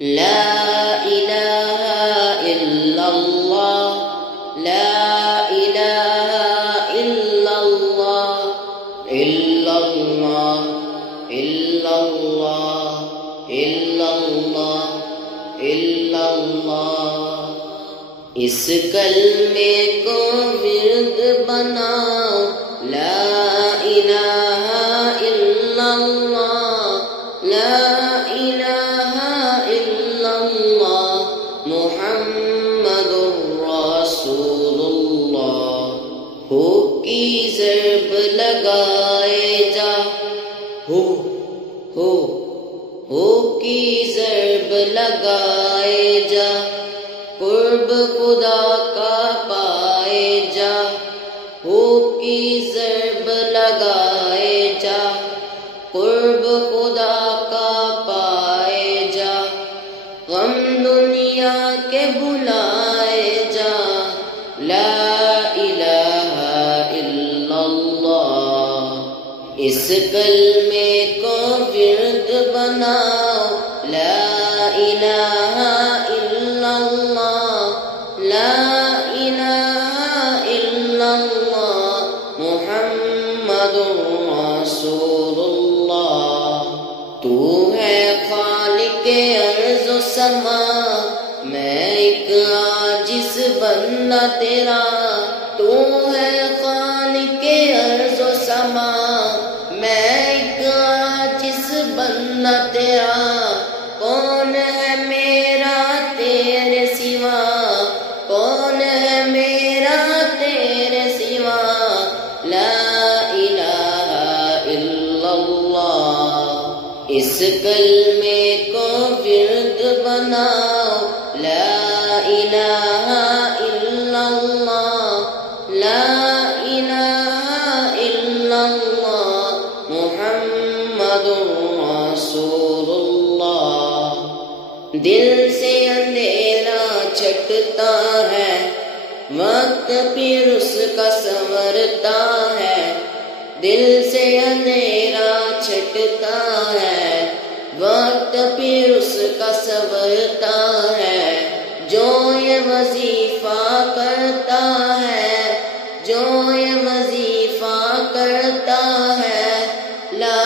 لا إله إلا الله لا إله إلا الله إلا الله إلا الله إلا الله إلا الله اس کلمے کو ورد بناؤ لا الہ الا اللہ لا الہ الا اللہ محمد رسول اللہ ہو کی ضرب لگائے جا ہو کی ضرب لگائے جا قرب خدا کا پائے جا ہو کی ضرب لگائے جا قرب خدا کا پائے جا غم دنیا کے بلائے جا لا الہ الا اللہ اس کلمے کو ورد بناؤ لا الہ الا اللہ لا الہ الا اللہ محمد رسول اللہ تو ہے خالق ارض و سما میں ایک عاجز بندہ تیرا تو ہے خالق ارض و سما میں ایک عاجز بندہ تیرا کون ہے میرا تیرے سوا کون ہے میرا تیرے سوا لا الہ الا اللہ اس کلمے کو ورد بناؤ لا الہ الا اللہ لا الہ الا اللہ محمد رسول اللہ دل سے اندھیرا چھٹتا ہے وقت پھر اس کا سنورتا ہے دل سے اندھیرا چھٹتا ہے وقت پھر اس کا سنورتا ہے جو یہ وظیفہ کرتا ہے جو یہ وظیفہ کرتا ہے لا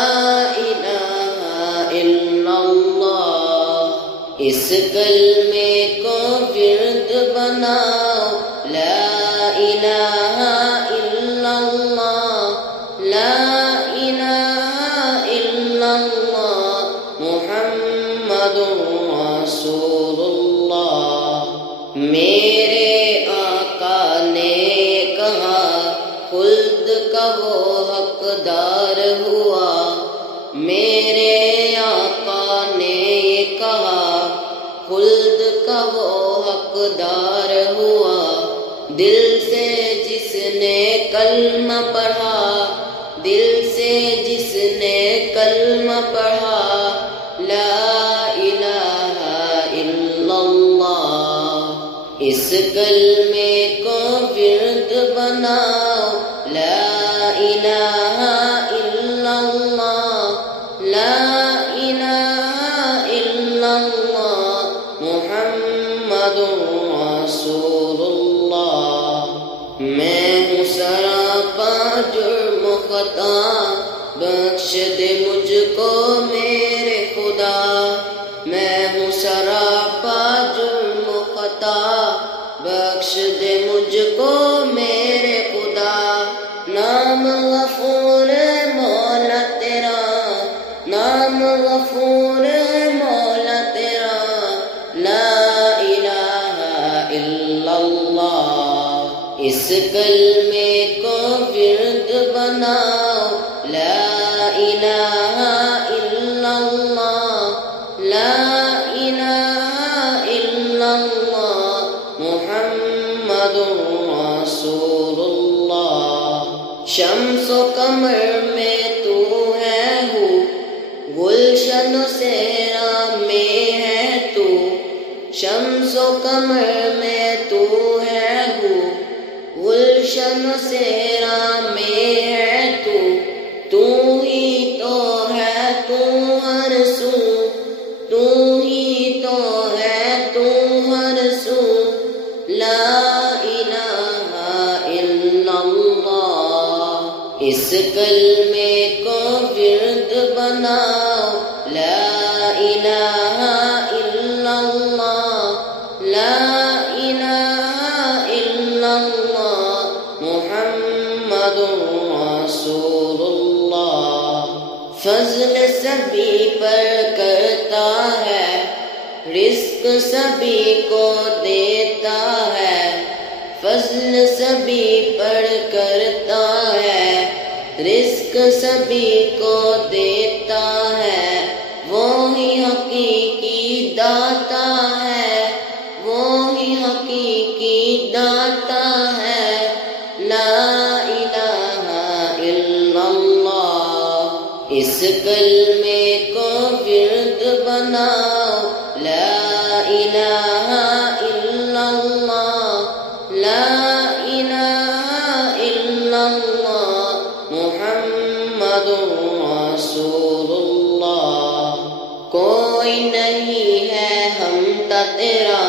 الہ الا اللہ اس کلمے کو ورد بناؤ لا الہ الا اللہ لا الہ الا اللہ محمد رسول اللہ میرے آقا نے کہا خلد کا وہ حقدار ہوا میرے آقا نے کہا خلد کا وہ حقدار ہوا دل سے جس نے کلمہ پڑھا دل سے جس نے کلمہ پڑھا لا الہ الا اللہ اس کلمے کو ورد بناؤ لا الہ الا اللہ لا الہ الا اللہ محمد رسول اللہ میں ہوں سراپا جرم و خطا بخش دے مجھ کو میرے خدا میں ہوں سراپا جرم و خطا بخش دے مجھ کو میرے خدا نام غفور مولا تیرا نام غفور مولا تیرا لا الہ الا اللہ اس کلمے کو ورد بناؤ لا الہ الا اللہ لا الہ الا اللہ محمد رسول اللہ شمس و قمر میں تو ہے ہو گلشن و صحرا میں ہے تو شمس و قمر میں تو ہے ہو گلشن و صحرا میں ہے تو ہی تو ہے تو ہر سو تو ہی تو کلمے کو ورد بناؤ، لا الہ الا اللہ، لا الہ الا اللہ، محمد رسول اللہ۔ فضل سبھی پر کرتا ہے، رزق سبھی کو دیتا ہے، فضل سبھی پر کرتا ہے، رزق سبھی کو دیتا ہے، وہی حقیقی داتا ہے، وہی حقیقی داتا ہے، لا الہ الا اللہ۔ اس کلمے کو ورد بناؤ، لا الہ الا اللہ، لا الہ الا اللہ، محمد رسول اللہ۔ کوئی نہیں ہے ہمتا تیرا،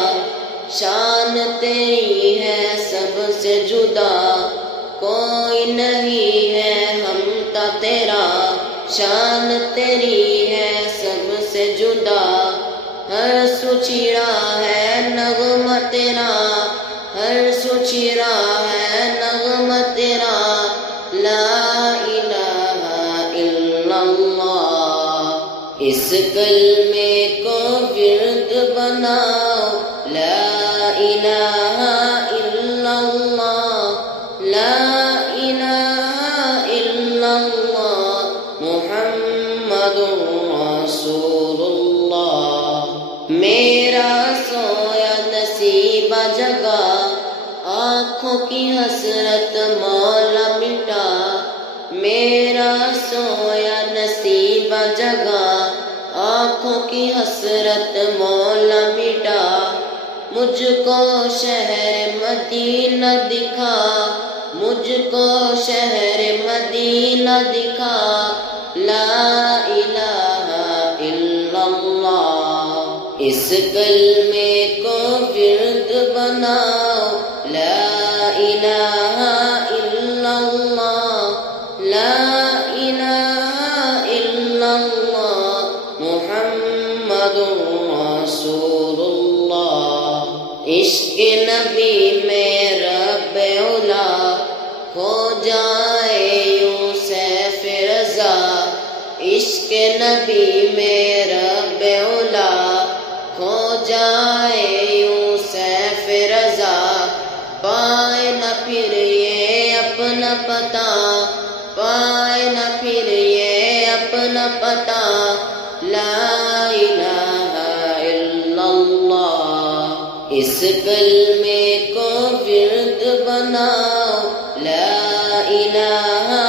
شان تیری ہے سب سے جدا، کوئی نہیں ہے ہمتا تیرا، شان تیری ہے سب سے جدا، ہر سو چھڑا ہے نغمہ تیرا، ہر سو چھڑا ہے نغمہ تیرا، لا الہ الا اللہ۔ اس کلمے کو ورد بناؤ، لا الہ الا اللہ، لا الہ الا اللہ، محمد رسول اللہ۔ میرا سویا نصیبہ جگا، آنکھوں کی حسرت مولا مٹا، میرا سویا نصیبہ جگا، آنکھوں کی حسرت مولا مٹا، مجھ کو شہر مدینہ دکھا، مجھ کو شہر مدینہ دکھا، لا الہ الا اللہ۔ اس کلمے کو ورد بناؤ، لا الہ الا اللہ، لا الہ الا اللہ، محمد رسول اللہ۔ عشق نبی میں رب اولا، ہو جائے یوں سیف رضا، عشق نبی میں رب اولا، ہو جائے یوں سیف رضا، پائے نہ پھر یہ اپنا پتا، پائے نہ پھر یہ اپنا پتا، لا الہ الا اللہ۔ اس کلمے کو ورد بناؤ، لا الہ